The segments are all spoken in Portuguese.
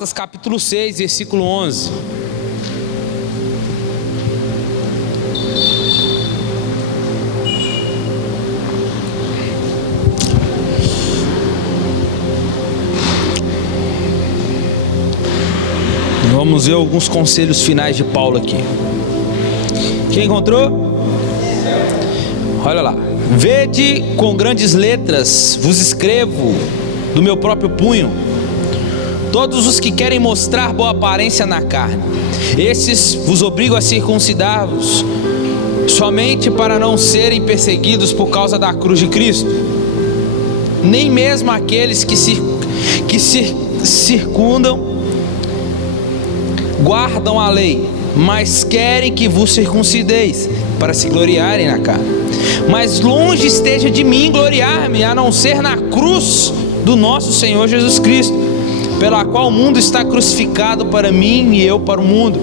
Gálatas capítulo 6, versículo 11. Vamos ver alguns conselhos finais de Paulo aqui. Quem encontrou? Olha lá. Vede com grandes letras vos escrevo do meu próprio punho, todos os que querem mostrar boa aparência na carne, esses vos obrigo a circuncidar-vos, somente para não serem perseguidos por causa da cruz de Cristo. Nem mesmo aqueles que circundam guardam a lei, mas querem que vos circuncideis, para se gloriarem na carne. Mas longe esteja de mim gloriar-me, a não ser na cruz do nosso Senhor Jesus Cristo, pela qual o mundo está crucificado para mim e eu para o mundo.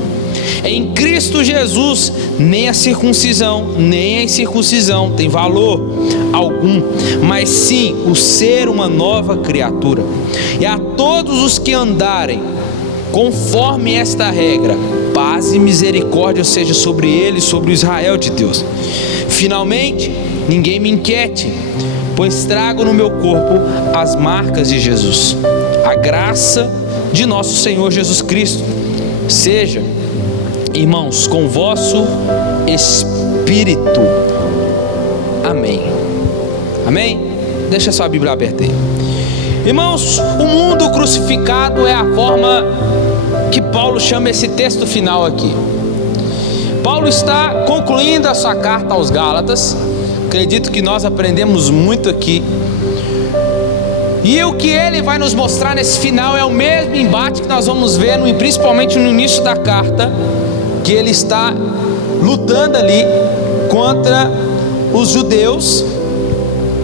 Em Cristo Jesus, nem a circuncisão, nem a incircuncisão tem valor algum, mas sim o ser uma nova criatura. E a todos os que andarem conforme esta regra, paz e misericórdia seja sobre eles, sobre o Israel de Deus. Finalmente, ninguém me inquiete, pois trago no meu corpo as marcas de Jesus. A graça de nosso Senhor Jesus Cristo seja, irmãos, com o vosso espírito. Amém. Amém? Deixa sua Bíblia aberta aí. Irmãos, o mundo crucificado é a forma que Paulo chama esse texto final aqui. Paulo está concluindo a sua carta aos Gálatas. Acredito que nós aprendemos muito aqui. E o que ele vai nos mostrar nesse final é o mesmo embate que nós vamos ver, principalmente no início da carta, que ele está lutando ali contra os judeus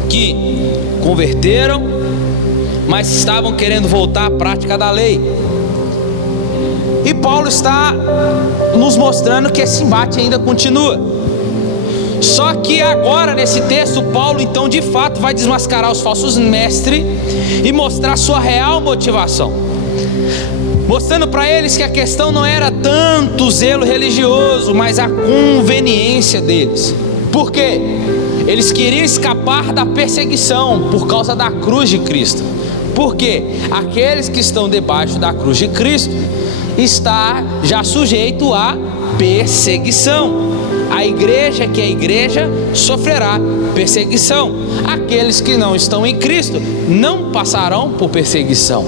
que converteram, mas estavam querendo voltar à prática da lei. E Paulo está nos mostrando que esse embate ainda continua. Só que agora nesse texto, Paulo então de fato vai desmascarar os falsos mestres e mostrar sua real motivação, mostrando para eles que a questão não era tanto o zelo religioso, mas a conveniência deles. Por quê? Eles queriam escapar da perseguição por causa da cruz de Cristo. Porque aqueles que estão debaixo da cruz de Cristo está já sujeito à perseguição. A igreja que é a igreja sofrerá perseguição. Aqueles que não estão em Cristo não passarão por perseguição.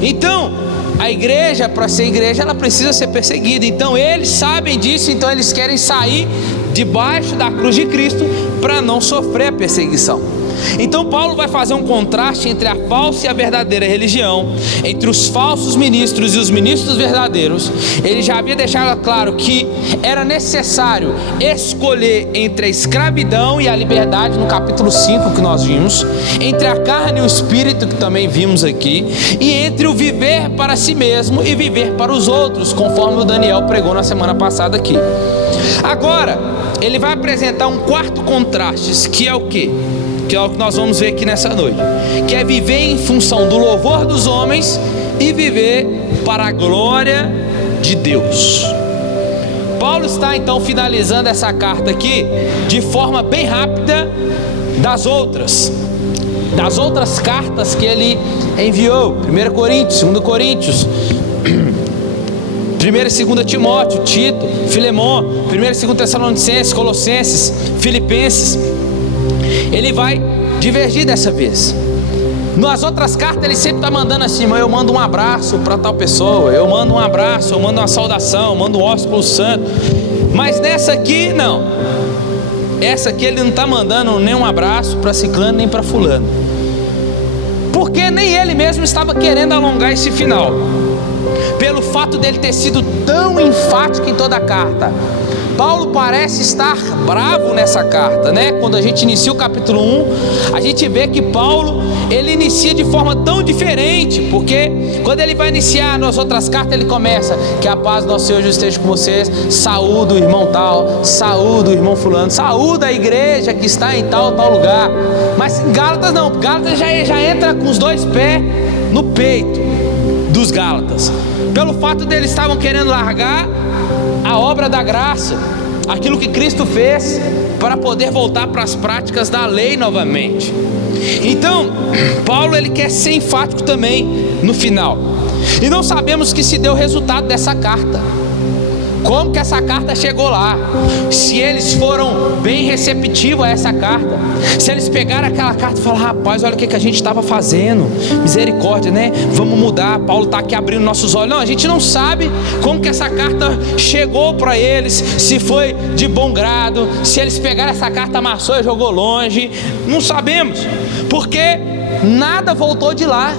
Então, a igreja, para ser igreja, ela precisa ser perseguida. Então eles sabem disso, então eles querem sair debaixo da cruz de Cristo para não sofrer a perseguição. Então Paulo vai fazer um contraste entre a falsa e a verdadeira religião, entre os falsos ministros e os ministros verdadeiros. Ele já havia deixado claro que era necessário escolher entre a escravidão e a liberdade, no capítulo 5 que nós vimos, entre a carne e o espírito, que também vimos aqui, e entre o viver para si mesmo e viver para os outros, conforme o Daniel pregou na semana passada aqui. Agora ele vai apresentar um quarto contraste, que é o quê? Que é o que nós vamos ver aqui nessa noite, que é viver em função do louvor dos homens e viver para a glória de Deus. Paulo está então finalizando essa carta aqui de forma bem rápida das outras cartas que ele enviou: 1 Coríntios, 2 Coríntios, 1 e 2 Timóteo, Tito, Filemon, 1 e 2 Tessalonicenses, Colossenses, Filipenses. Ele vai divergir dessa vez. Nas outras cartas ele sempre está mandando assim: eu mando um abraço para tal pessoa, eu mando um abraço, eu mando uma saudação, eu mando um ósculo santo. Mas nessa aqui não. Essa aqui ele não está mandando nem um abraço para ciclano nem para fulano, porque nem ele mesmo estava querendo alongar esse final, pelo fato dele ter sido tão enfático em toda a carta. Paulo parece estar bravo nessa carta, né? Quando a gente inicia o capítulo 1, a gente vê que Paulo, ele inicia de forma tão diferente, porque quando ele vai iniciar nas outras cartas, ele começa: que a paz do nosso Senhor Jesus esteja com vocês, saúda o irmão tal, saúda o irmão fulano, saúda a igreja que está em tal lugar. Mas em Gálatas não, Gálatas já entra com os dois pés no peito. dos Gálatas, pelo fato deles estavam querendo largar a obra da graça, aquilo que Cristo fez, para poder voltar para as práticas da lei novamente. Então, Paulo ele quer ser enfático também no final. E não sabemos que se deu o resultado dessa carta. Como que essa carta chegou lá? Se eles foram bem receptivos a essa carta, se eles pegaram aquela carta e falaram: rapaz, olha o que a gente estava fazendo, misericórdia, né? Vamos mudar, Paulo está aqui abrindo nossos olhos. Não, a gente não sabe como que essa carta chegou para eles, se foi de bom grado, se eles pegaram essa carta, amassou e jogou longe. Não sabemos, porque nada voltou de lá.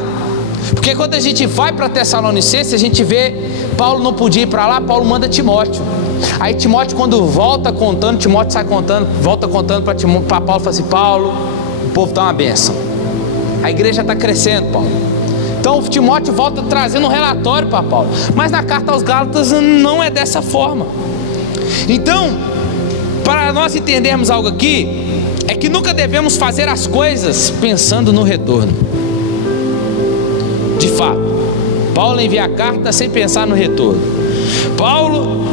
Porque quando a gente vai para Tessalonicenses, a gente vê Paulo não podia ir para lá, Paulo manda Timóteo. Aí Timóteo, quando volta contando, Timóteo sai contando, volta contando para Paulo, fala assim: Paulo, o povo está uma bênção, a igreja está crescendo, Paulo. Então Timóteo volta trazendo um relatório para Paulo. Mas na carta aos Gálatas não é dessa forma. Então, para nós entendermos algo aqui, é que nunca devemos fazer as coisas pensando no retorno. De fato, Paulo envia a carta sem pensar no retorno. Paulo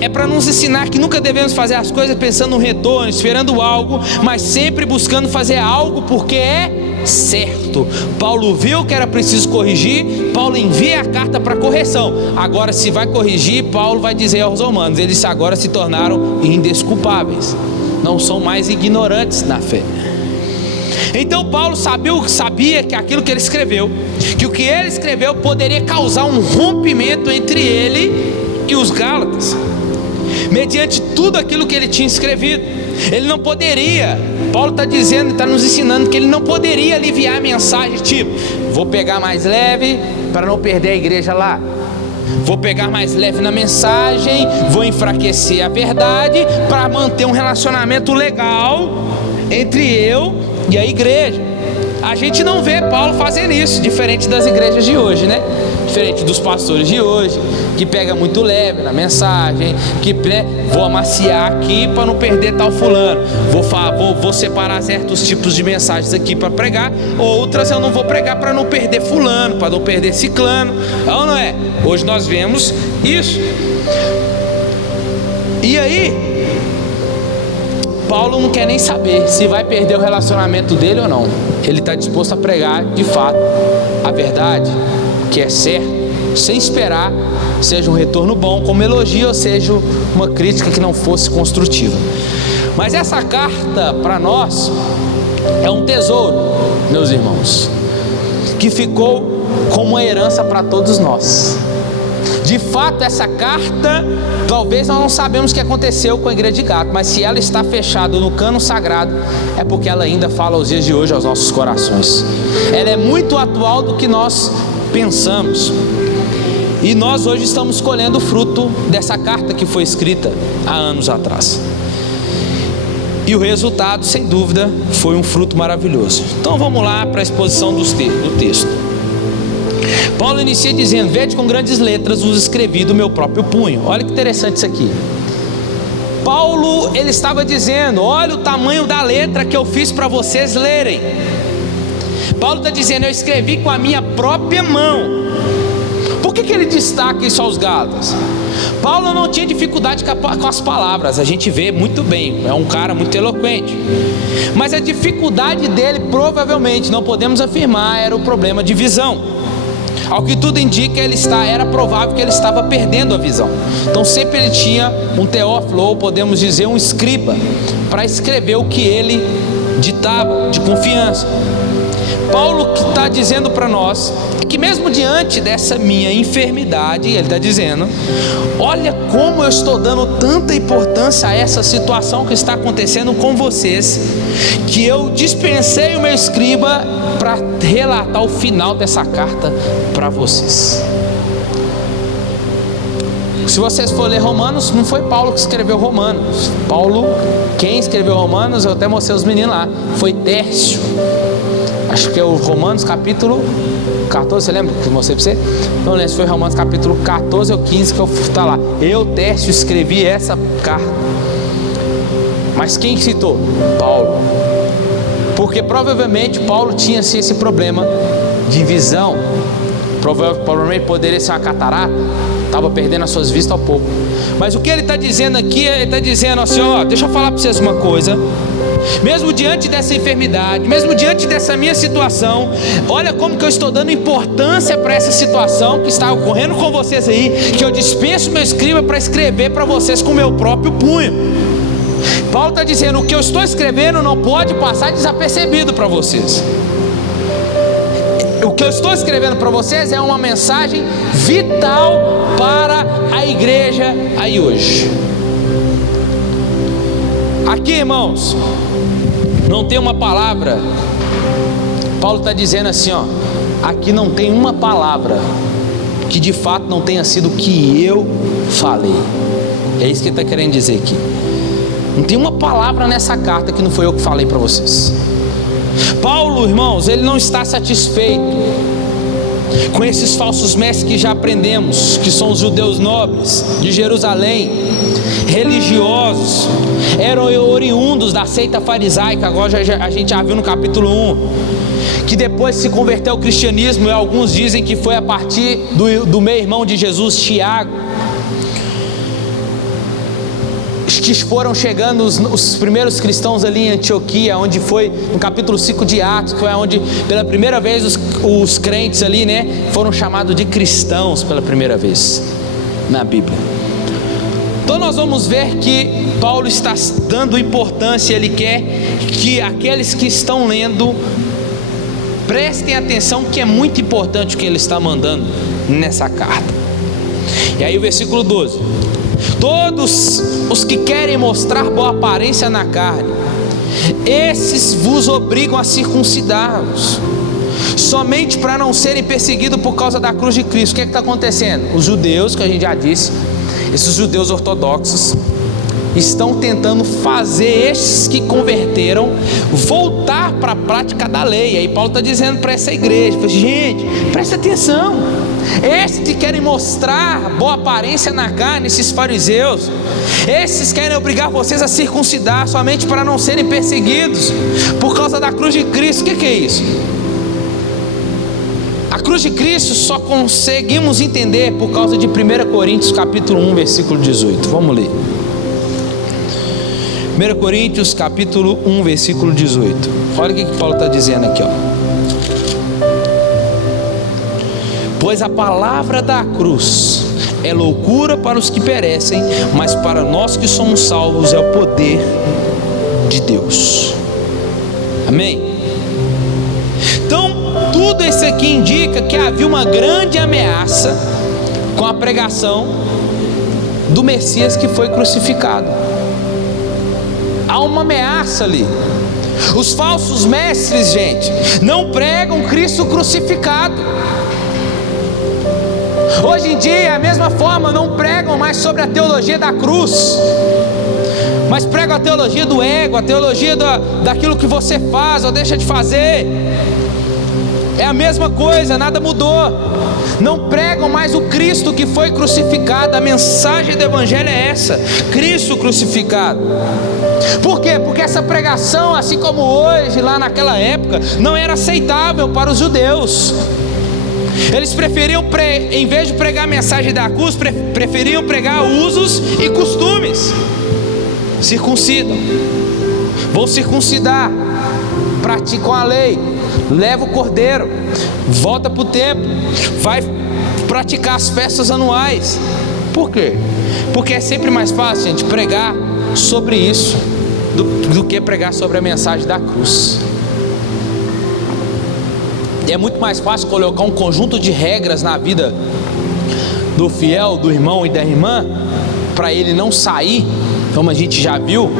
é para nos ensinar que nunca devemos fazer as coisas pensando no retorno, esperando algo, mas sempre buscando fazer algo porque é certo. Paulo viu que era preciso corrigir, Paulo envia a carta para correção. Agora, se vai corrigir, Paulo vai dizer aos romanos: eles agora se tornaram indesculpáveis, não são mais ignorantes na fé. Então Paulo sabia que aquilo que ele escreveu, que o que ele escreveu poderia causar um rompimento entre ele e os Gálatas, mediante tudo aquilo que ele tinha escrevido. Ele não poderia, Paulo está dizendo, está nos ensinando que ele não poderia aliviar a mensagem, tipo: vou pegar mais leve para não perder a igreja lá, vou pegar mais leve na mensagem, vou enfraquecer a verdade para manter um relacionamento legal entre eu e a igreja. A gente não vê Paulo fazendo isso, diferente das igrejas de hoje, né? Diferente dos pastores de hoje, que pega muito leve na mensagem, que vou amaciar aqui para não perder tal fulano, vou separar certos tipos de mensagens aqui para pregar, outras eu não vou pregar para não perder fulano, para não perder ciclano. Ou não é? Hoje nós vemos isso. E aí Paulo não quer nem saber se vai perder o relacionamento dele ou não. Ele está disposto a pregar de fato a verdade, que é certo, sem esperar seja um retorno bom, como elogio, ou seja uma crítica que não fosse construtiva. Mas essa carta para nós é um tesouro, meus irmãos, que ficou como uma herança para todos nós. De fato, essa carta, talvez nós não sabemos o que aconteceu com a igreja de Gálatas, mas se ela está fechada no cano sagrado, é porque ela ainda fala aos dias de hoje aos nossos corações. Ela é muito atual do que nós pensamos. E nós hoje estamos colhendo o fruto dessa carta que foi escrita há anos atrás. E o resultado, sem dúvida, foi um fruto maravilhoso. Então vamos lá para a exposição do texto. Paulo inicia dizendo: vede com grandes letras vos escrevi do meu próprio punho. Olha que interessante isso aqui. Paulo, ele estava dizendo: olha o tamanho da letra que eu fiz para vocês lerem. Paulo está dizendo: eu escrevi com a minha própria mão. Por que ele destaca isso aos Gálatas? Paulo não tinha dificuldade com as palavras, a gente vê muito bem, é um cara muito eloquente. Mas a dificuldade dele, provavelmente, não podemos afirmar, era o problema de visão. Ao que tudo indica, era provável que ele estava perdendo a visão. Então sempre ele tinha um teófilo, ou podemos dizer um escriba, para escrever o que ele ditava, de confiança. Paulo que está dizendo para nós é que mesmo diante dessa minha enfermidade, ele está dizendo: olha como eu estou dando tanta importância a essa situação que está acontecendo com vocês, que eu dispensei o meu escriba para relatar o final dessa carta para vocês. Se vocês for ler Romanos, não foi Paulo que escreveu Romanos. Quem escreveu Romanos, eu até mostrei os meninos lá, foi Tércio. Acho que é o Romanos capítulo 14, você lembra que eu mostrei para você? Não lembro se foi Romanos capítulo 14 ou 15 que está lá. Eu, Tércio, escrevi essa carta. Mas quem citou? Paulo. Porque provavelmente Paulo tinha esse problema de visão. provavelmente poderia ser uma catarata, estava perdendo as suas vistas ao pouco. Mas o que ele está dizendo aqui, ele está dizendo assim, ó, deixa eu falar para vocês uma coisa. Mesmo diante dessa enfermidade, mesmo diante dessa minha situação, olha como que eu estou dando importância para essa situação que está ocorrendo com vocês aí, que eu dispenso meu escriba para escrever para vocês com o meu próprio punho. Paulo está dizendo, o que eu estou escrevendo não pode passar desapercebido para vocês. O que eu estou escrevendo para vocês é uma mensagem vital para a igreja aí hoje. Aqui, irmãos, não tem uma palavra. Paulo está dizendo assim, ó, aqui não tem uma palavra que de fato não tenha sido o que eu falei. É isso que ele está querendo dizer aqui. Não tem uma palavra nessa carta que não foi eu que falei para vocês. Paulo, irmãos, ele não está satisfeito com esses falsos mestres que já aprendemos, que são os judeus nobres de Jerusalém, religiosos, eram oriundos da seita farisaica. Agora a gente já viu no capítulo 1 que depois se converteu ao cristianismo, e alguns dizem que foi a partir do meio-irmão de Jesus, Tiago, que foram chegando os primeiros cristãos ali em Antioquia, onde foi no capítulo 5 de Atos, que foi onde pela primeira vez os crentes ali, né, foram chamados de cristãos pela primeira vez na Bíblia. Então nós vamos ver que Paulo está dando importância, ele quer que aqueles que estão lendo prestem atenção, que é muito importante o que ele está mandando nessa carta. E aí o versículo 12: todos os que querem mostrar boa aparência na carne, esses vos obrigam a circuncidar-vos, somente para não serem perseguidos por causa da cruz de Cristo. O que é que está acontecendo? Os judeus, que a gente já disse, esses judeus ortodoxos, estão tentando fazer estes que converteram voltar para a prática da lei. E aí Paulo está dizendo para essa igreja, gente, presta atenção, esses que querem mostrar boa aparência na carne, esses fariseus, esses querem obrigar vocês a circuncidar somente para não serem perseguidos por causa da cruz de Cristo. O que é isso? A cruz de Cristo só conseguimos entender por causa de 1 Coríntios capítulo 1 versículo 18. Vamos ler 1 Coríntios capítulo 1 versículo 18. Olha o que Paulo está dizendo aqui, ó. Pois a palavra da cruz é loucura para os que perecem, mas para nós que somos salvos é o poder de Deus. Amém? Então, tudo isso aqui indica que havia uma grande ameaça com a pregação do Messias que foi crucificado. Há uma ameaça ali. Os falsos mestres, gente, não pregam Cristo crucificado. Hoje em dia, a mesma forma, não pregam mais sobre a teologia da cruz, mas pregam a teologia do ego, a teologia daquilo que você faz ou deixa de fazer. É a mesma coisa, nada mudou. Não pregam mais o Cristo que foi crucificado. A mensagem do Evangelho é essa: Cristo crucificado. Por quê? Porque essa pregação, assim como hoje, lá naquela época, não era aceitável para os judeus. Eles preferiam, em vez de pregar a mensagem da cruz, preferiam pregar usos e costumes. Circuncidam, vão circuncidar, praticam a lei, leva o cordeiro, volta para o templo, vai praticar as festas anuais. Por quê? Porque é sempre mais fácil, gente, pregar sobre isso do que pregar sobre a mensagem da cruz. E é muito mais fácil colocar um conjunto de regras na vida do fiel, do irmão e da irmã, para ele não sair, como a gente já viu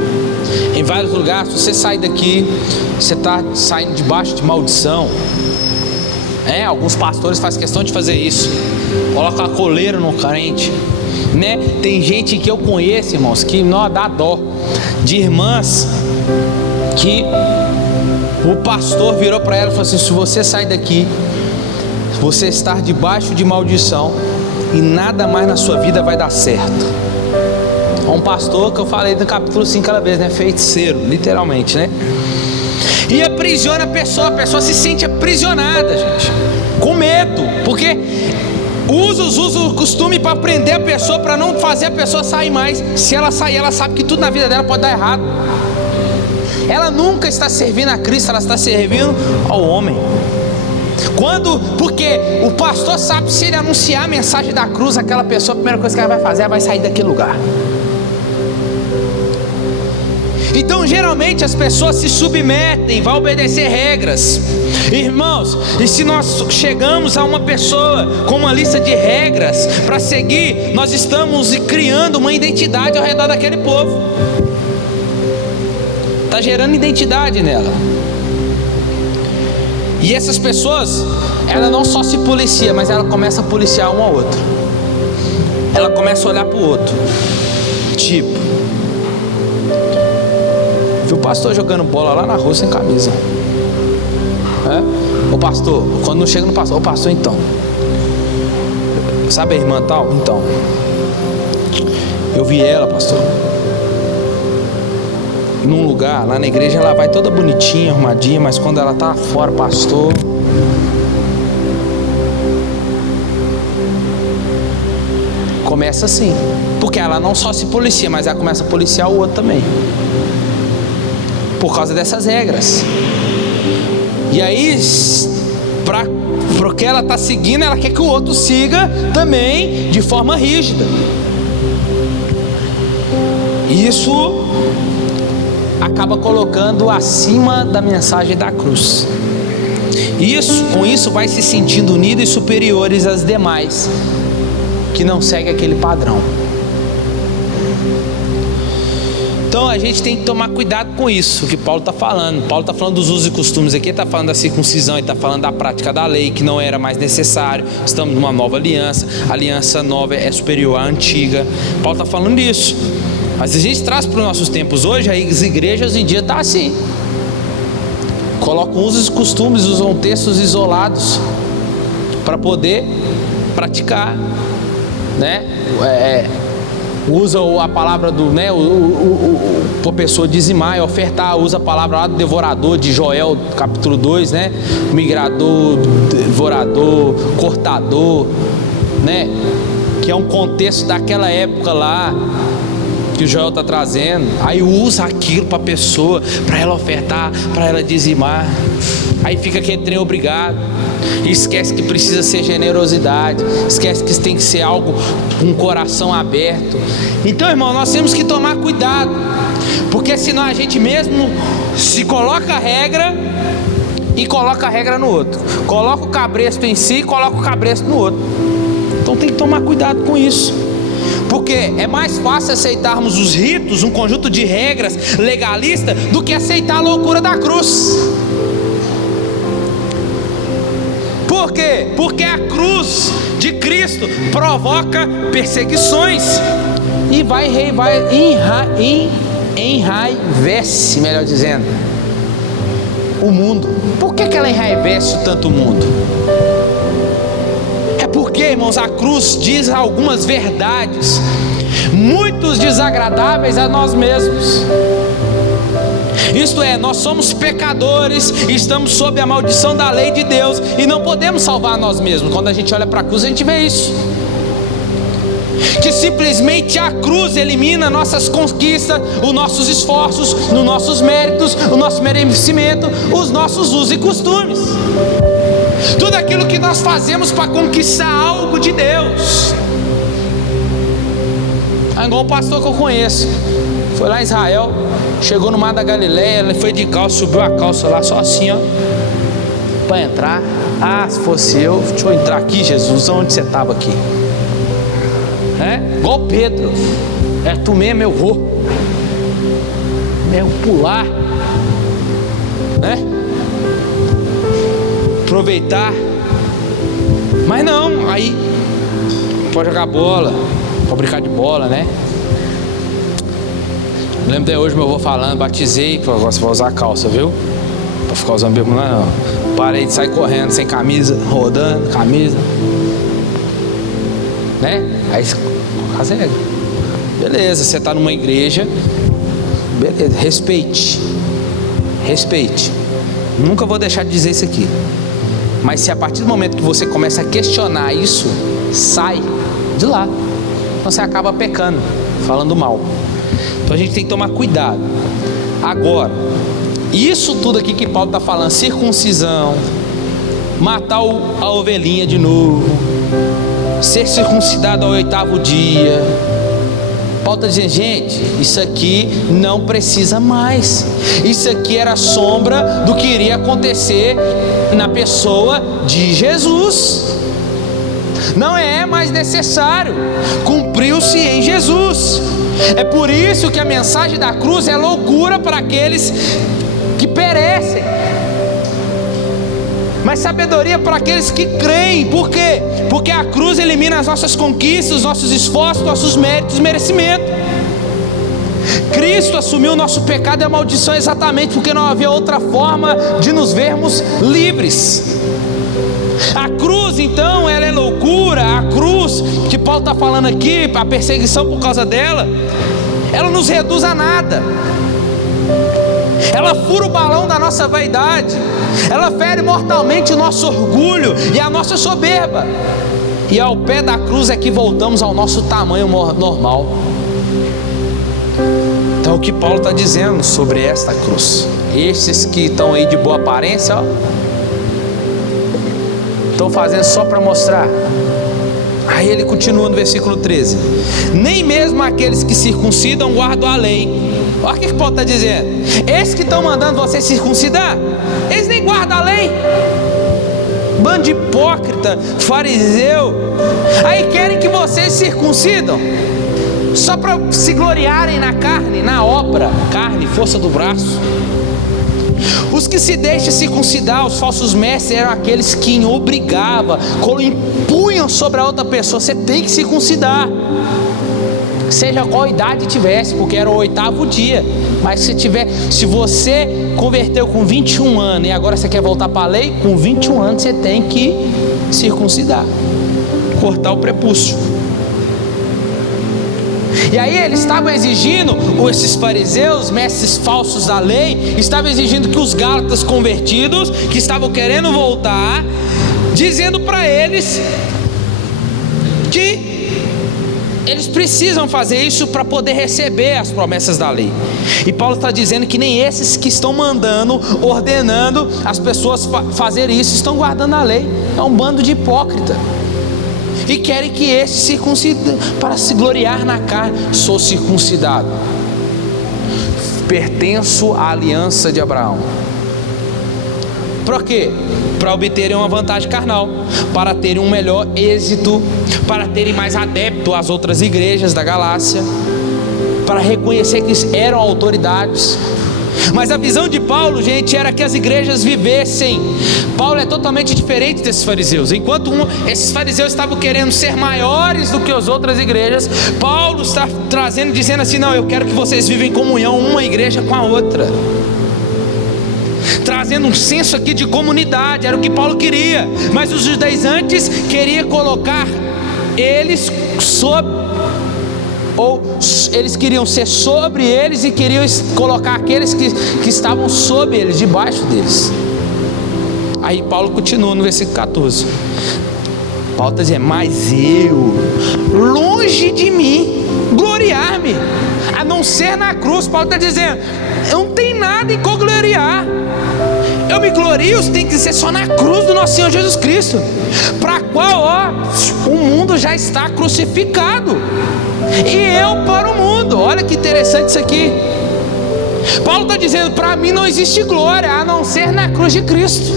em vários lugares. Se você sair daqui, você está saindo debaixo de maldição. Alguns pastores fazem questão de fazer isso, coloca a coleira no crente, né? Tem gente que eu conheço, irmãos, que não dá dó, de irmãs que o pastor virou para ela e falou assim: se você sair daqui, você está debaixo de maldição e nada mais na sua vida vai dar certo. Um pastor que eu falei no capítulo 5 aquela vez, né? Feiticeiro, literalmente, né? E aprisiona a pessoa se sente aprisionada, gente. com medo, porque usa o costume para prender a pessoa, para não fazer a pessoa sair mais. Se ela sair, ela sabe que tudo na vida dela pode dar errado. Ela nunca está servindo a Cristo, ela está servindo ao homem. Porque o pastor sabe, se ele anunciar a mensagem da cruz, aquela pessoa, a primeira coisa que ela vai fazer, ela vai sair daquele lugar. Então geralmente as pessoas se submetem, vão obedecer regras. Irmãos, e se nós chegamos a uma pessoa com uma lista de regras para seguir, nós estamos criando uma identidade ao redor daquele povo. Está gerando identidade nela. E essas pessoas, ela não só se policia, mas ela começa a policiar um ao outro. Ela começa a olhar para o outro. Tipo, viu o pastor jogando bola lá na rua sem camisa? O pastor, quando não chega no pastor, o pastor, então, sabe a irmã tal? Então, eu vi ela, pastor, num lugar, lá na igreja ela vai toda bonitinha, arrumadinha, mas quando ela tá fora, pastor, começa assim, porque ela não só se policia, mas ela começa a policiar o outro também, por causa dessas regras. E aí, porque ela está seguindo, ela quer que o outro siga também de forma rígida. Isso acaba colocando acima da mensagem da cruz. Com isso vai se sentindo unidos e superiores às demais que não seguem aquele padrão. Então a gente tem que tomar cuidado com isso que Paulo está falando. Paulo está falando dos usos e costumes aqui, está falando da circuncisão, ele está falando da prática da lei, que não era mais necessário. Estamos numa nova aliança, a aliança nova é superior à antiga. Paulo está falando disso. Mas a gente traz para os nossos tempos hoje, as igrejas hoje em dia estão assim. Colocam usos e costumes, usam textos isolados para poder praticar, né? Usa a palavra do, né, a pessoa dizimar e ofertar, usa a palavra lá do devorador de Joel, capítulo 2, né? Migrador, devorador, cortador, né? Que é um contexto daquela época lá que o Joel está trazendo. Aí usa aquilo para a pessoa, para ela ofertar, para ela dizimar. Aí fica aquele trem obrigado. E esquece que precisa ser generosidade, esquece que tem que ser algo com o coração aberto. Então, irmão, nós temos que tomar cuidado, porque senão a gente mesmo se coloca a regra e coloca a regra no outro, coloca o cabresto em si e coloca o cabresto no outro. Então tem que tomar cuidado com isso, porque é mais fácil aceitarmos os ritos, um conjunto de regras legalista, do que aceitar a loucura da cruz. Por quê? Porque a cruz de Cristo provoca perseguições e enraivece, melhor dizendo, o mundo. Por que ela enraivece tanto o mundo? É porque, irmãos, a cruz diz algumas verdades muito desagradáveis a nós mesmos. Isto é, nós somos pecadores, estamos sob a maldição da lei de Deus e não podemos salvar nós mesmos. Quando a gente olha para a cruz, a gente vê isso, que simplesmente a cruz elimina nossas conquistas, os nossos esforços, os nossos méritos, o nosso merecimento, os nossos usos e costumes, tudo aquilo que nós fazemos para conquistar algo de Deus. É igual um pastor que eu conheço, foi lá em Israel, chegou no Mar da Galileia, ele foi de calça, subiu a calça lá só assim, ó, para entrar. Ah, se fosse eu, deixa eu entrar aqui, Jesus, onde você estava aqui? Igual Pedro, tu mesmo, eu vou pular, né? Aproveitar. Mas não, aí pode jogar bola, pode brincar de bola, né? Lembro até hoje meu avô falando, batizei, que agora você vai usar calça, viu? Pra ficar usando bermuda não. Parei de sair correndo sem camisa, rodando, camisa, né? Aí as regras. Beleza, você tá numa igreja, beleza, respeite. Nunca vou deixar de dizer isso aqui. Mas se a partir do momento que você começa a questionar isso, sai de lá. Então você acaba pecando, falando mal. Então a gente tem que tomar cuidado. Agora, isso tudo aqui que Paulo está falando, circuncisão, matar a ovelhinha de novo, ser circuncidado ao 8º dia, Paulo está dizendo, gente, isso aqui não precisa mais. Isso aqui era a sombra do que iria acontecer na pessoa de Jesus. Não é mais necessário, cumpriu-se em Jesus. É por isso que a mensagem da cruz é loucura para aqueles que perecem, mas sabedoria para aqueles que creem. Por quê? Porque a cruz elimina as nossas conquistas, os nossos esforços, nossos méritos, merecimento. Cristo assumiu o nosso pecado e a maldição exatamente porque não havia outra forma de nos vermos livres. A cruz então, ela é loucura. A cruz que Paulo está falando aqui, a perseguição por causa dela, ela nos reduz a nada. Ela fura o balão da nossa vaidade, ela fere mortalmente o nosso orgulho e a nossa soberba. E ao pé da cruz é que voltamos ao nosso tamanho normal. Então o que Paulo está dizendo sobre esta cruz, esses que estão aí de boa aparência, estão fazendo só para mostrar. Aí ele continua no versículo 13: nem mesmo aqueles que circuncidam guardam a lei. Olha o que Paulo está dizendo. Esses que estão mandando você circuncidar, eles nem guardam a lei. Bando de hipócrita, fariseu. Aí querem que vocês circuncidam só para se gloriarem na carne, na obra, carne, força do braço. Os que se deixam circuncidar, os falsos mestres, eram aqueles que obrigavam, impunham sobre a outra pessoa: você tem que circuncidar, seja qual idade tivesse, porque era o 8º dia. Mas se você converteu com 21 anos e agora você quer voltar para a lei, com 21 anos você tem que circuncidar, cortar o prepúcio. E aí eles estavam exigindo, esses fariseus, mestres falsos da lei, estavam exigindo que os gálatas convertidos, que estavam querendo voltar, dizendo para eles que eles precisam fazer isso para poder receber as promessas da lei. E Paulo está dizendo que nem esses que estão mandando, ordenando as pessoas fazerem isso, estão guardando a lei. É um bando de hipócrita. E querem que esses circuncidem para se gloriar na carne. Sou circuncidado, pertenço à aliança de Abraão. Para quê? Para obterem uma vantagem carnal, para terem um melhor êxito, para terem mais adepto às outras igrejas da Galácia, para reconhecer que eram autoridades. Mas a visão de Paulo, gente, era que as igrejas vivessem. Paulo é totalmente diferente desses fariseus. Enquanto esses fariseus estavam querendo ser maiores do que as outras igrejas, Paulo está trazendo, dizendo assim: não, eu quero que vocês vivem em comunhão, uma igreja com a outra, trazendo um senso aqui de comunidade. Era o que Paulo queria. Mas os judaizantes queriam colocar eles eles queriam ser sobre eles e queriam colocar aqueles que estavam sob eles, debaixo deles. Aí Paulo continua no versículo 14. Paulo está dizendo: mas eu, longe de mim gloriar-me, a não ser na cruz. Paulo está dizendo: eu não tenho nada em que gloriar. Eu me glorio, tem que ser só na cruz do nosso Senhor Jesus Cristo, para a qual o mundo já está crucificado, e eu para o mundo. Olha que interessante isso aqui. Paulo está dizendo: para mim não existe glória a não ser na cruz de Cristo.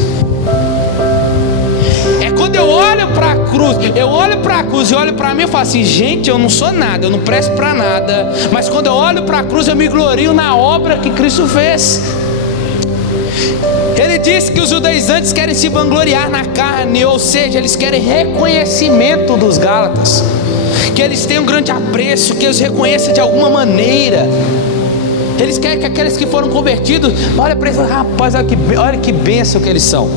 É quando eu olho para a cruz, e olho para mim, eu falo assim: gente, eu não sou nada, eu não presto para nada. Mas quando eu olho para a cruz, eu me glorio na obra que Cristo fez. Ele disse que os judaizantes querem se vangloriar na carne, ou seja, eles querem reconhecimento dos gálatas, que eles tenham um grande apreço, que eles reconheçam de alguma maneira. Eles querem que aqueles que foram convertidos, olha para eles: rapaz, olha que bênção que eles são.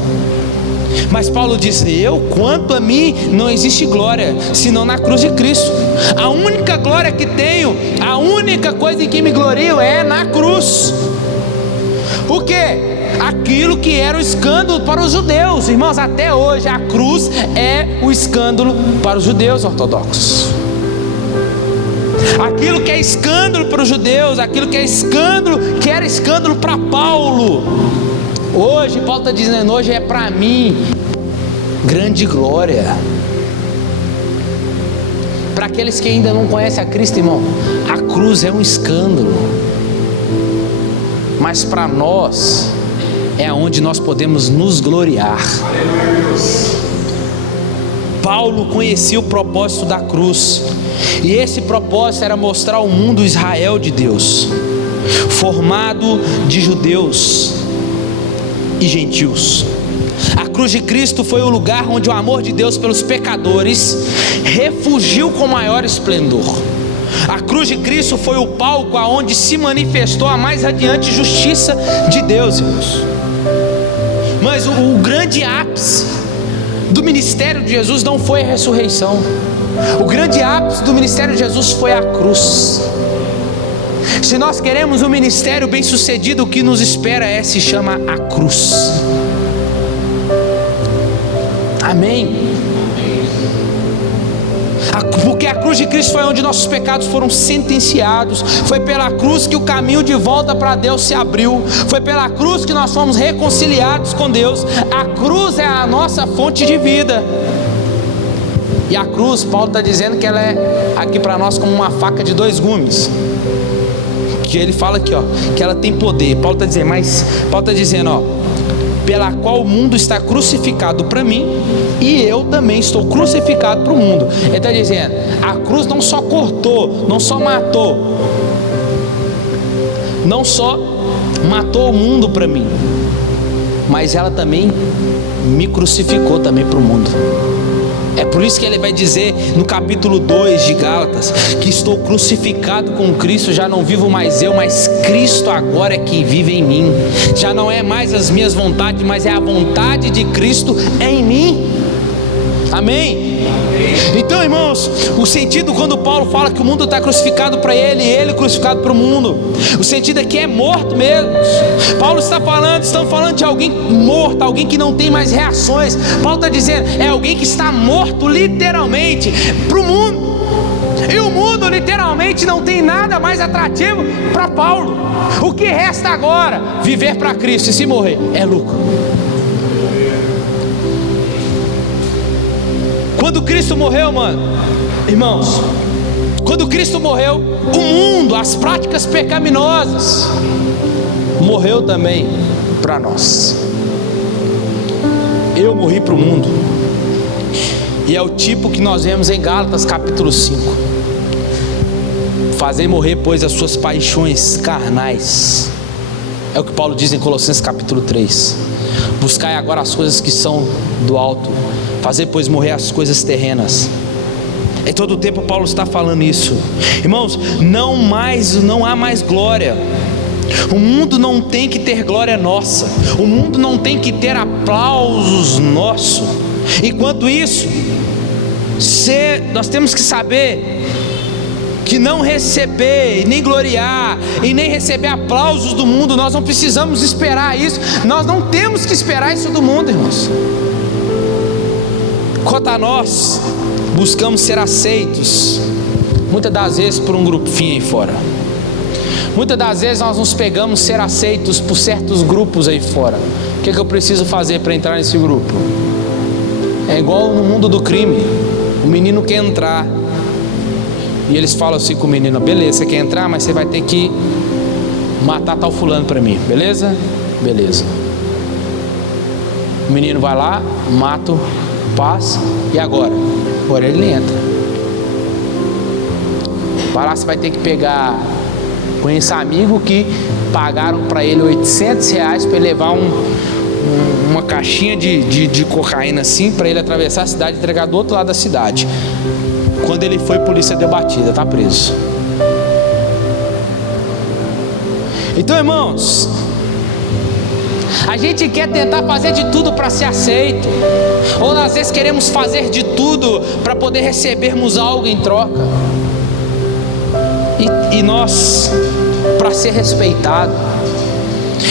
Mas Paulo diz: quanto a mim, não existe glória senão na cruz de Cristo. A única glória que tenho, a única coisa em que me glorio é na cruz. O quê? aquilo que era o escândalo para os judeus. Irmãos, até hoje a cruz é o escândalo para os judeus ortodoxos. Aquilo que é escândalo para os judeus, aquilo que é escândalo, que era escândalo para Paulo, hoje Paulo está dizendo, hoje é para mim grande glória. Para aqueles que ainda não conhecem a Cristo, irmão, a cruz é um escândalo, mas para nós é onde nós podemos nos gloriar. Paulo conhecia o propósito da cruz, e esse propósito era mostrar ao mundo o Israel de Deus, formado de judeus e gentios. A cruz de Cristo foi o lugar onde o amor de Deus pelos pecadores refugiu com maior esplendor. A cruz de Cristo foi o palco aonde se manifestou a mais radiante justiça de Deus, irmãos. Mas o grande ápice do ministério de Jesus não foi a ressurreição. O grande ápice do ministério de Jesus foi a cruz. Se nós queremos um ministério bem sucedido, o que nos espera se chama a cruz. Amém? Porque a cruz de Cristo foi onde nossos pecados foram sentenciados. Foi pela cruz que o caminho de volta para Deus se abriu. Foi pela cruz que nós fomos reconciliados com Deus. A cruz é a nossa fonte de vida. E a cruz, Paulo está dizendo que ela é aqui para nós como uma faca de 2 gumes. Que ele fala aqui, ó, que ela tem poder. Paulo está dizendo, ó, pela qual o mundo está crucificado para mim, e eu também estou crucificado para o mundo. Ele está dizendo, a cruz não só cortou, não só matou o mundo para mim, mas ela também me crucificou também para o mundo. É por isso que ele vai dizer no capítulo 2 de Gálatas, que estou crucificado com Cristo, já não vivo mais eu, mas Cristo agora é quem vive em mim. Já não é mais as minhas vontades, mas é a vontade de Cristo em mim. Amém? Então, irmãos, o sentido quando Paulo fala que o mundo está crucificado para ele, e ele crucificado para o mundo, o sentido aqui é morto mesmo. Paulo estamos falando de alguém morto, alguém que não tem mais reações. Paulo está dizendo, é alguém que está morto literalmente para o mundo. E o mundo literalmente não tem nada mais atrativo para Paulo. O que resta agora? Viver para Cristo, e se morrer é lucro. Quando Cristo morreu, irmãos, quando Cristo morreu, o mundo, as práticas pecaminosas, morreu também para nós. Eu morri para o mundo, e é o tipo que nós vemos em Gálatas capítulo 5. Fazei morrer, pois, as suas paixões carnais. É o que Paulo diz em Colossenses capítulo 3. Buscai agora as coisas que são do alto, fazer, pois, morrer as coisas terrenas. Em todo o tempo Paulo está falando isso. Irmãos, não há mais glória. O mundo não tem que ter glória nossa. O mundo não tem que ter aplausos nossos. Enquanto isso, nós temos que saber que não receber, nem gloriar, e nem receber aplausos do mundo, nós não precisamos esperar isso. Nós não temos que esperar isso do mundo, irmãos. Quanto a nós, buscamos ser aceitos, muitas das vezes por um grupinho aí fora. Muitas das vezes nós nos pegamos ser aceitos por certos grupos aí fora. O que eu preciso fazer para entrar nesse grupo? É igual no mundo do crime. O menino quer entrar, e eles falam assim com o menino: beleza, você quer entrar, mas você vai ter que matar tal fulano para mim, beleza? Beleza. O menino vai lá, mata, passa, e agora? Agora ele entra. Vai lá, você vai ter que pegar. Conheço amigo que pagaram para ele R$800 para ele levar uma caixinha de cocaína assim, para ele atravessar a cidade e entregar do outro lado da cidade. Quando ele foi, a polícia deu batida, tá preso. Então, irmãos, a gente quer tentar fazer de tudo para ser aceito, ou às vezes queremos fazer de tudo para poder recebermos algo em troca. E nós, para ser respeitado,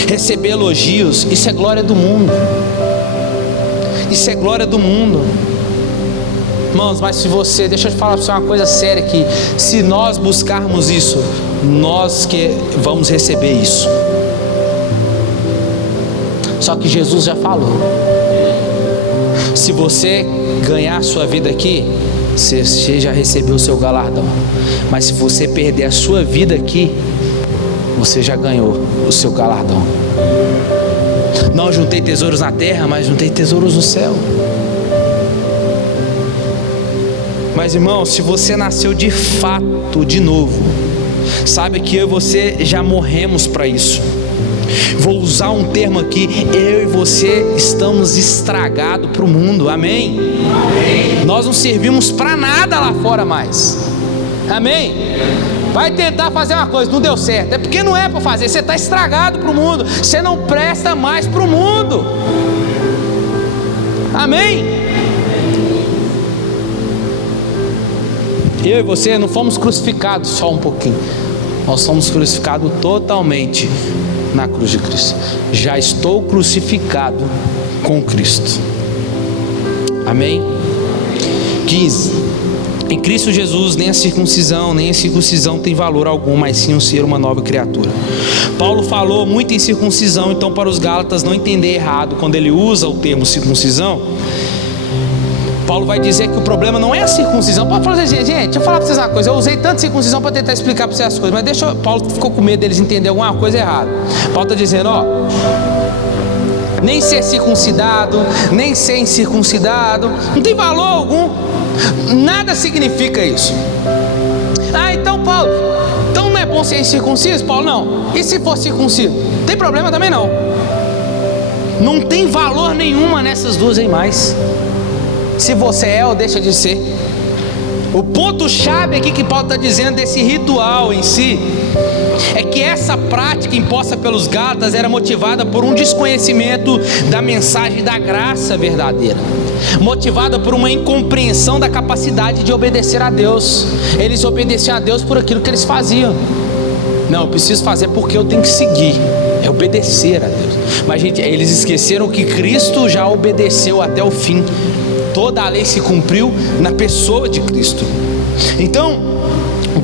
receber elogios, isso é glória do mundo. Isso é glória do mundo. Irmãos, mas se você, deixa eu te falar para você uma coisa séria aqui, se nós buscarmos isso, nós que vamos receber isso. Só que Jesus já falou, se você ganhar a sua vida aqui, você já recebeu o seu galardão. Mas se você perder a sua vida aqui, você já ganhou o seu galardão. Não juntei tesouros na terra, mas juntei tesouros no céu. Mas irmão, se você nasceu de fato de novo, sabe que eu e você já morremos para isso. Vou usar um termo aqui, eu e você estamos estragados para o mundo, amém? Amém? Nós não servimos para nada lá fora mais, amém? Vai tentar fazer uma coisa, não deu certo, é porque não é para fazer, você está estragado para o mundo, você não presta mais para o mundo, amém? Eu e você não fomos crucificados só um pouquinho, nós fomos crucificados totalmente na cruz de Cristo. Já estou crucificado com Cristo, amém? 15. Em Cristo Jesus nem a circuncisão nem a circuncisão tem valor algum, mas sim o ser uma nova criatura. Paulo falou muito em circuncisão, então para os Gálatas não entender errado, quando ele usa o termo circuncisão, Paulo vai dizer que o problema não é a circuncisão. Paulo falou assim, gente, deixa eu falar para vocês uma coisa, eu usei tanto circuncisão para tentar explicar para vocês as coisas, mas Paulo ficou com medo deles entenderem alguma coisa errada. Paulo está dizendo, nem ser circuncidado, nem ser incircuncidado, não tem valor algum, nada significa isso. Então Paulo, então não é bom ser incircunciso? Paulo, não. E se for circunciso? Não tem problema também não. Não tem valor nenhuma nessas duas aí mais. Se você é ou deixa de ser. O ponto chave aqui que Paulo está dizendo desse ritual em si é que essa prática imposta pelos Gálatas era motivada por um desconhecimento da mensagem da graça verdadeira, motivada por uma incompreensão da capacidade de obedecer a Deus. Eles obedeciam a Deus por aquilo que eles faziam. Não, eu preciso fazer porque eu tenho que seguir, é obedecer a Deus. Mas gente, eles esqueceram que Cristo já obedeceu até o fim. Toda a lei se cumpriu na pessoa de Cristo. Então,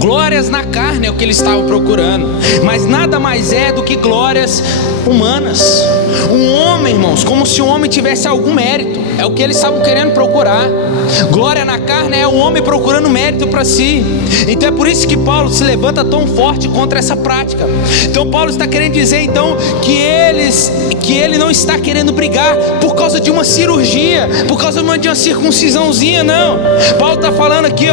glórias na carne é o que eles estavam procurando, mas nada mais é do que glórias humanas. Um homem, irmãos, como se um homem tivesse algum mérito, é o que eles estavam querendo procurar. Glória na carne é o homem procurando mérito para si. Então é por isso que Paulo se levanta tão forte contra essa prática. Então Paulo está querendo dizer então que ele não está querendo brigar por causa de uma cirurgia, por causa de uma circuncisãozinha, não. Paulo está falando aqui,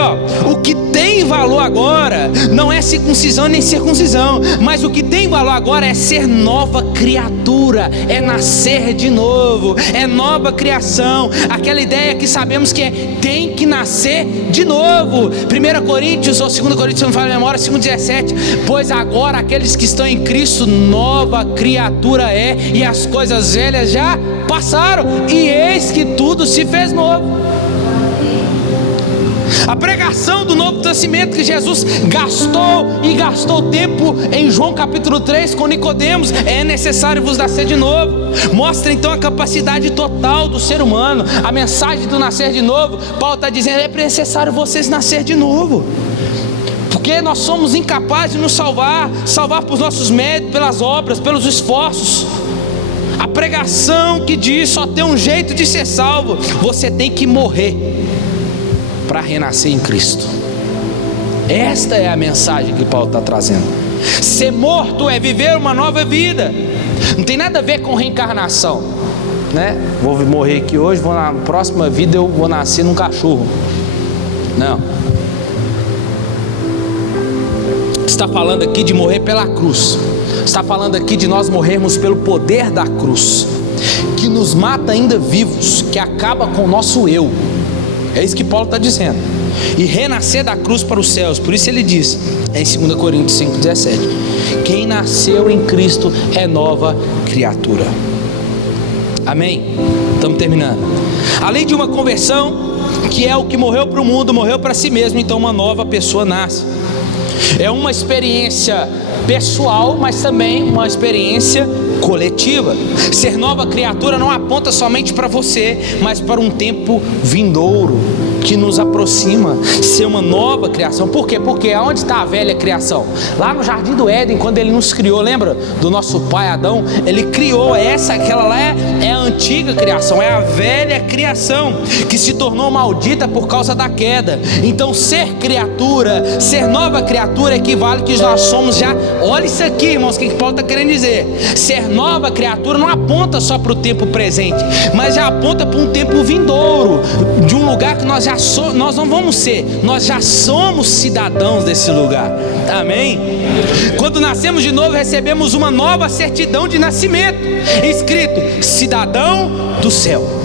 o que tem valor agora não é circuncisão nem circuncisão, mas o que tem valor agora é ser nova criatura, é nascer de novo, é nova criação. Aquela ideia que sabemos que tem que nascer de novo. 1 Coríntios ou 2 Coríntios, não falo a memória, 5:17, pois agora aqueles que estão em Cristo, nova criatura é, e as coisas velhas já passaram, e eis que tudo se fez novo. A pregação do Novo Testamento que Jesus gastou tempo em João capítulo 3 com Nicodemos, é necessário vos nascer de novo. Mostra então a capacidade total do ser humano. A mensagem do nascer de novo, Paulo está dizendo, é necessário vocês nascer de novo, porque nós somos incapazes de nos salvar por nossos méritos, pelas obras, pelos esforços. A pregação que diz só tem um jeito de ser salvo, você tem que morrer para renascer em Cristo. Esta é a mensagem que Paulo está trazendo. Ser morto é viver uma nova vida. Não tem nada a ver com reencarnação, né? Vou morrer aqui hoje, na próxima vida eu vou nascer num cachorro. Não. Está falando aqui de morrer pela cruz. Está falando aqui de nós morrermos pelo poder da cruz, que nos mata ainda vivos, que acaba com o nosso eu. É isso que Paulo está dizendo. E renascer da cruz para os céus. Por isso ele diz em 2 Coríntios 5:17, quem nasceu em Cristo é nova criatura. Amém? Estamos terminando. Além de uma conversão, que é o que morreu para o mundo, morreu para si mesmo, então uma nova pessoa nasce. É uma experiência pessoal, mas também uma experiência coletiva. Ser nova criatura não aponta somente para você, mas para um tempo vindouro que nos aproxima. Ser uma nova criação. Por quê? Porque aonde está a velha criação? Lá no Jardim do Éden, quando ele nos criou, lembra do nosso pai Adão? Ele criou aquela lá é a antiga criação, é a velha criação que se tornou maldita por causa da queda. Então ser criatura, ser nova criatura equivale que nós somos já. Olha isso aqui, irmãos, o que Paulo está querendo dizer? Ser nova criatura não aponta só para o tempo presente, mas já aponta para um tempo vindouro, de um lugar que nós não vamos ser, nós já somos cidadãos desse lugar. Amém? Quando nascemos de novo, recebemos uma nova certidão de nascimento, escrito cidadão do céu.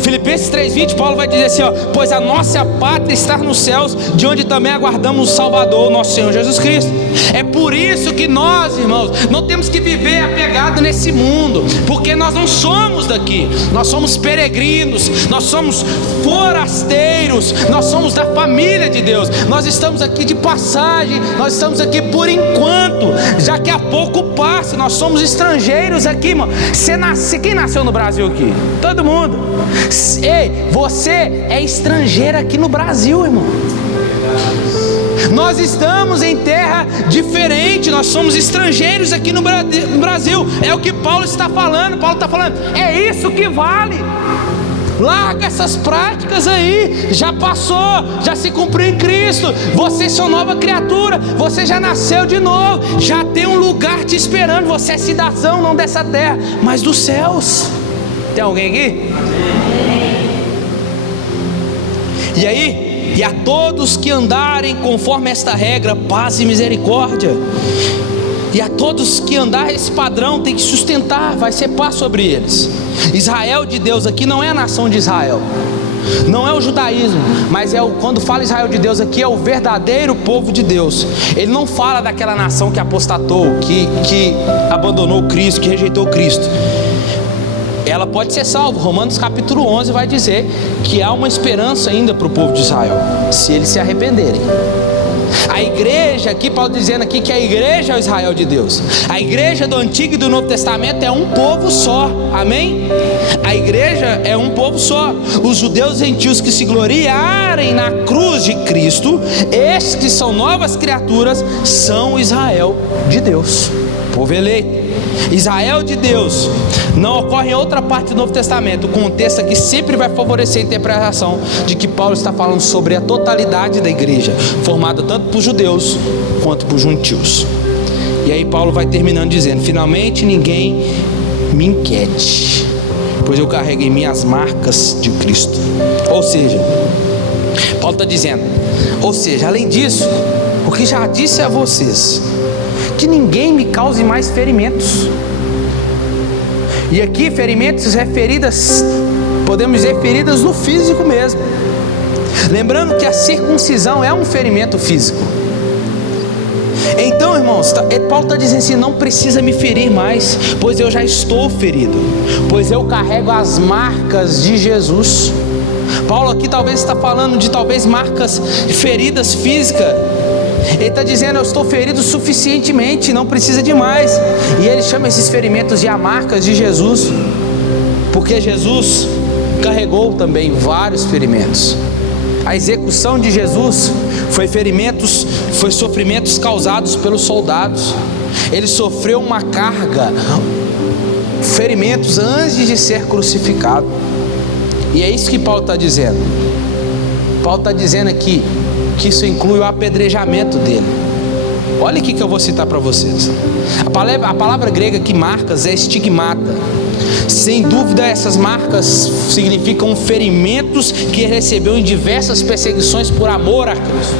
Filipenses 3:20, Paulo vai dizer assim, pois a nossa pátria está nos céus, de onde também aguardamos o Salvador, nosso Senhor Jesus Cristo. É por isso que nós, irmãos, não temos que viver apegado nesse mundo, porque nós não somos daqui, nós somos peregrinos, nós somos forasteiros, nós somos da família de Deus, nós estamos aqui de passagem, nós estamos aqui por enquanto, já que a pouco passa, nós somos estrangeiros aqui, irmão. Quem nasceu no Brasil aqui? Todo mundo. Ei, você é estrangeiro aqui no Brasil, irmão. Nós estamos em terra diferente, nós somos estrangeiros aqui no Brasil. É o que Paulo está falando. Paulo está falando, é isso que vale. Larga essas práticas aí, já passou, já se cumpriu em Cristo. Vocês são nova criatura, você já nasceu de novo, já tem um lugar te esperando. Você é cidadão não dessa terra, mas dos céus. Tem alguém aqui? E aí, e a todos que andarem conforme esta regra, paz e misericórdia. E a todos que andar esse padrão tem que sustentar, vai ser paz sobre eles. Israel de Deus aqui não é a nação de Israel, não é o judaísmo, mas quando fala Israel de Deus aqui, é o verdadeiro povo de Deus. Ele não fala daquela nação que apostatou, que abandonou Cristo, que rejeitou Cristo. Ela pode ser salva. Romanos capítulo 11 vai dizer que há uma esperança ainda para o povo de Israel, se eles se arrependerem. A igreja aqui, Paulo dizendo aqui que a igreja é o Israel de Deus. A igreja do Antigo e do Novo Testamento é um povo só, amém? A igreja é um povo só. Os judeus e gentios que se gloriarem na cruz de Cristo, estes que são novas criaturas, são o Israel de Deus, povo eleito. Israel de Deus não ocorre em outra parte do Novo Testamento. O contexto aqui sempre vai favorecer a interpretação de que Paulo está falando sobre a totalidade da igreja, formada tanto por judeus quanto por gentios. E aí Paulo vai terminando dizendo: finalmente ninguém me inquiete, pois eu carrego em mim as marcas de Cristo. Ou seja, Paulo está dizendo, além disso, o que já disse a vocês, que ninguém me cause mais ferimentos. E aqui ferimentos referidas, podemos dizer feridas no físico mesmo. Lembrando que a circuncisão é um ferimento físico. Então, irmãos, Paulo está dizendo assim: não precisa me ferir mais, pois eu já estou ferido, pois eu carrego as marcas de Jesus. Paulo aqui talvez está falando de marcas, feridas físicas. Ele está dizendo: eu estou ferido suficientemente, não precisa de mais. E ele chama esses ferimentos de marcas de Jesus, porque Jesus carregou também vários ferimentos. A execução de Jesus foi sofrimentos causados pelos soldados. Ele sofreu uma carga, ferimentos antes de ser crucificado. E é isso que Paulo está dizendo. Paulo está dizendo aqui que isso inclui o apedrejamento dele. Olha aqui que eu vou citar para vocês. A palavra grega que marcas é estigmata. Sem dúvida, essas marcas significam ferimentos que ele recebeu em diversas perseguições por amor a Cristo.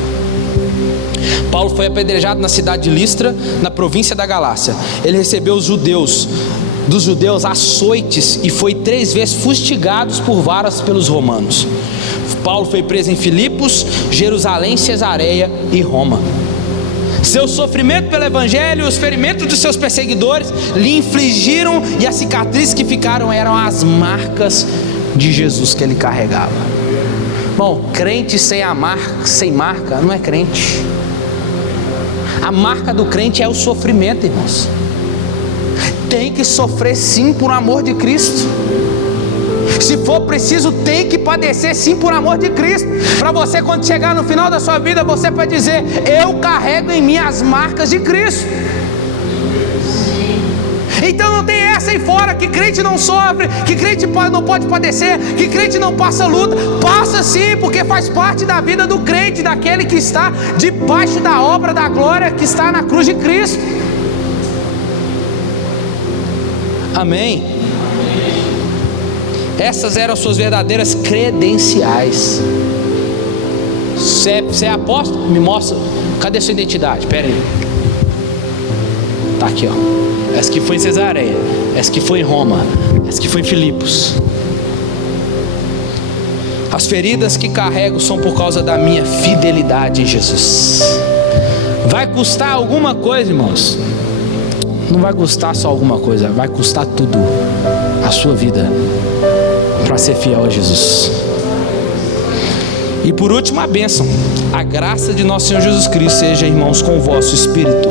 Paulo foi apedrejado na cidade de Listra, na província da Galácia. Ele recebeu dos judeus açoites e foi 3 vezes fustigado por varas pelos romanos. Paulo foi preso em Filipos, Jerusalém, Cesareia e Roma. Seu sofrimento pelo evangelho, os ferimentos dos seus perseguidores lhe infligiram, e as cicatrizes que ficaram eram as marcas de Jesus que ele carregava. Bom, crente sem marca não é crente. A marca do crente é o sofrimento, irmãos. tem que sofrer sim por amor de Cristo. Se for preciso, tem que padecer sim por amor de Cristo. Para você, quando chegar no final da sua vida, você vai dizer: eu carrego em mim as marcas de Cristo. Então não tem essa aí fora, que crente não sofre, que crente não pode padecer, que crente não passa luta. Passa sim, porque faz parte da vida do crente, daquele que está debaixo da obra da glória, que está na cruz de Cristo. Amém? Essas eram suas verdadeiras credenciais. Você é apóstolo? Me mostra. Cadê sua identidade? Espera aí. Tá aqui, ó. Essa que foi em Cesareia, essa que foi em Roma, essa que foi em Filipos. As feridas que carrego são por causa da minha fidelidade em Jesus. Vai custar alguma coisa, irmãos? Não vai custar só alguma coisa, vai custar tudo, a sua vida, para ser fiel a Jesus. E por último, a bênção: a graça de nosso Senhor Jesus Cristo seja, irmãos, com o vosso espírito.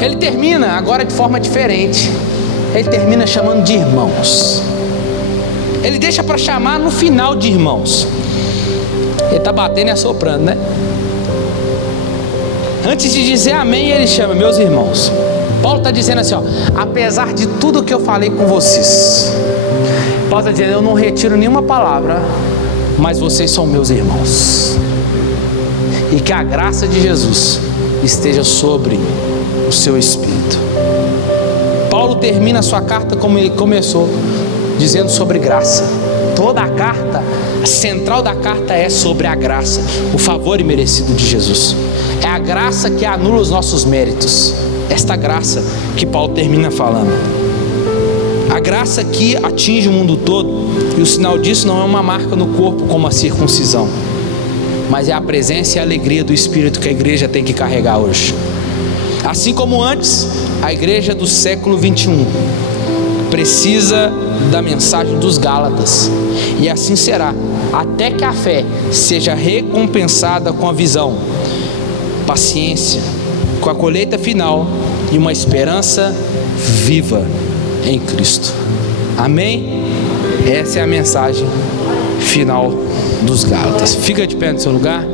Ele termina agora de forma diferente. Ele termina chamando de irmãos. Ele deixa para chamar no final de irmãos. Ele está batendo e assoprando, né? Antes de dizer amém, ele chama meus irmãos. Paulo está dizendo assim, ó: apesar de tudo que eu falei com vocês, Paulo está dizendo: eu não retiro nenhuma palavra, mas vocês são meus irmãos. E que a graça de Jesus esteja sobre o seu espírito. Paulo termina a sua carta como ele começou, dizendo sobre graça. Toda a carta, a central da carta é sobre a graça, o favor imerecido de Jesus. É a graça que anula os nossos méritos. Esta graça que Paulo termina falando. A graça que atinge o mundo todo, e o sinal disso não é uma marca no corpo como a circuncisão, mas é a presença e a alegria do Espírito que a igreja tem que carregar hoje. Assim como antes, a igreja do século 21 precisa da mensagem dos Gálatas, e assim será, até que a fé seja recompensada com a visão, paciência, com a colheita final e uma esperança viva em Cristo. Amém? Essa é a mensagem final dos Gálatas. Fica de pé no seu lugar.